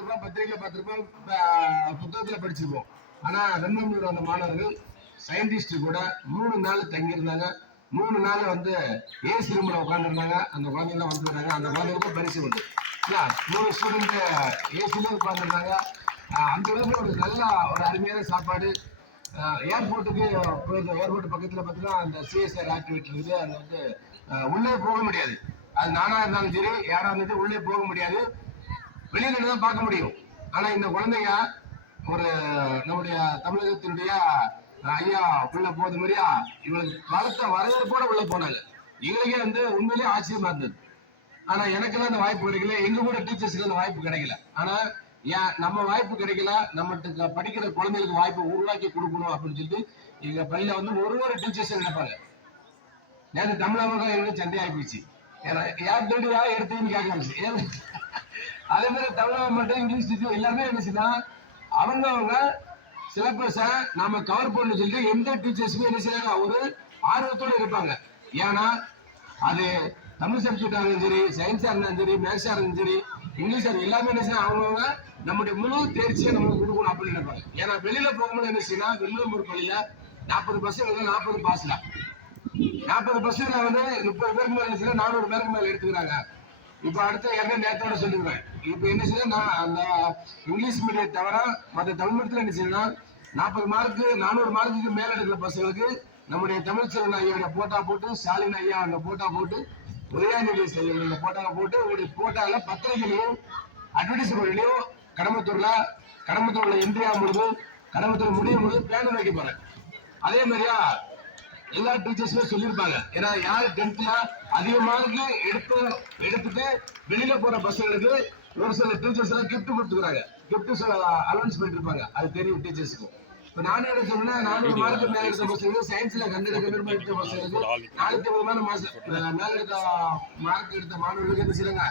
பார்த்திருப்போம், பத்திரிகை பார்த்திருப்போம், புத்தகத்துல படிச்சிருப்போம். ஆனா வெண்ணூர் வந்த மாணவர்கள் சயின்டிஸ்ட் கூட 3 நாள் தங்கியிருந்தாங்க. 3 நாள் வந்து ஏசி ரூம்ல உட்காந்துருந்தாங்க. அந்த குழந்தைங்க வந்துருந்தாங்க. அந்த குழந்தைங்களுக்கு பரிசு உண்டு. 3 ஸ்டூடெண்ட் ஏசிலும் உட்காந்துருந்தாங்க. அந்த விதத்துல ஒரு நல்ல ஒரு அருமையான சாப்பாடு. ஏர்போர்ட்டுக்கு ஏர்போர்ட் பக்கத்துல பார்த்தீங்கன்னா அந்த சிஎஸ்ஆர் ஆக்டிவிட்டி இருக்குது. அது வந்து உள்ளே போக முடியாது. அது நானா இருந்தாலும் சரி யாரா இருந்தாலும் உள்ளே போக முடியாது. வெளியில தான் பார்க்க முடியும். ஆனா இந்த குழந்தைங்க ஒரு நம்முடைய தமிழகத்தினுடைய ஐயா உள்ள போது மாதிரியா இவங்க பலத்த வரவேற்போட உள்ள போனாங்க. எங்களுக்கே வந்து உண்மையிலேயே ஆச்சரியமா இருந்தது. ஆனா எனக்கெல்லாம் அந்த வாய்ப்பு கிடைக்கல. எங்க கூட டீச்சர்ஸ்க்கு அந்த வாய்ப்பு கிடைக்கல. ஆனா ஏன் நம்ம வாய்ப்பு கிடைக்கல, நம்மகிட்ட படிக்கிற குழந்தைகளுக்கு வாய்ப்பு உருவாக்கி கொடுக்கணும் அப்படின்னு சொல்லிட்டு எங்க பள்ளியில வந்து ஒரு டீச்சர்ஸ் நினைப்பாங்க. நேற்று தமிழக எங்களுக்கு சண்டை ஆகி போச்சு. யார் தேடியா எடுத்துன்னு கேட்க ஆரம்பிச்சு. அதே மாதிரி தமிழகம் மட்டும் இங்கிலீஷ் டீச்சர் எல்லாமே என்னச்சுன்னா அவங்க சிலபஸை நாம கவர் பண்ணு சொல்லிட்டு எந்த டீச்சர்ஸுமே என்ன செய்யறாங்க ஒரு ஆர்வத்தோடு இருப்பாங்க. ஏன்னா அது தமிழ் சப்ஜெக்டா இருந்தாலும் சரி, சயின்ஸா இருந்தாலும் சரி, மேக்ஸா இருந்தாலும் சரி, இங்கிலீஷ் எல்லாமே என்ன செய்ய அவங்கவுங்க நம்முடைய முழு தேர்ச்சியை நமக்கு கொடுக்கணும் அப்படின்னு நினைப்பாங்க. ஏன்னா வெளியில போகும்போது என்ன செய்யணும், வெள்ளூர் பள்ளியில 40 பசங்க 40 பாஸ்ல 40 பசங்க வந்து 30 பேருக்கு மேல 400 பேருக்கு மேல எடுத்துக்கிறாங்க. இப்ப அடுத்த நேரத்தோட சொல்லிடுவேன். இப்ப என்ன செய்ய அந்த இங்கிலீஷ் மீடியம் தவிர மற்ற தமிழ் மீடியத்துல என்ன செய்யணும், 40 மார்க்கு 400 மார்க்குக்கு மேல எடுக்கிற பசங்களுக்கு நம்முடைய தமிழ்ச்செல்வன் ஐயாவோட போட்டா போட்டு, ஸ்டாலின் ஐயா அந்த போட்டா போட்டு, உதயாநிதி இந்த போட்டா போட்டு உங்களுடைய போட்டால பத்திரிகையிலையும் அட்வர்டைஸ்மெண்ட்லயும் கடம்பத்தூர்ல இந்தியா முழுவதும் கடம்பத்தூர் முடியும் போது பேனர் வைக்க போறேன். அதே மாதிரியா எல்லா டீச்சர்ஸுமே சொல்லியிருப்பாங்க. ஏன்னா யாரு 10th அதிக மார்க்கு எடுத்துட்டு வெளியில போற பசங்களுக்கு ஒரு சில டீச்சர்ஸ் எல்லாம் கிஃப்ட் கொடுத்துக்கிறாங்க. கிஃப்ட் அலௌன்ஸ் பண்ணிருப்பாங்க. அது தெரியும் டீச்சர்ஸுக்கு. இப்ப நானே என்ன சொன்னா 400 மார்க்கு மேல எடுத்த பசங்களுக்கு சயின்ஸ்ல 100 எடுத்த பசங்களுக்கு 450 மேல எடுத்த மார்க் எடுத்த மாணவர்களுக்கு என்ன செய்யறாங்க,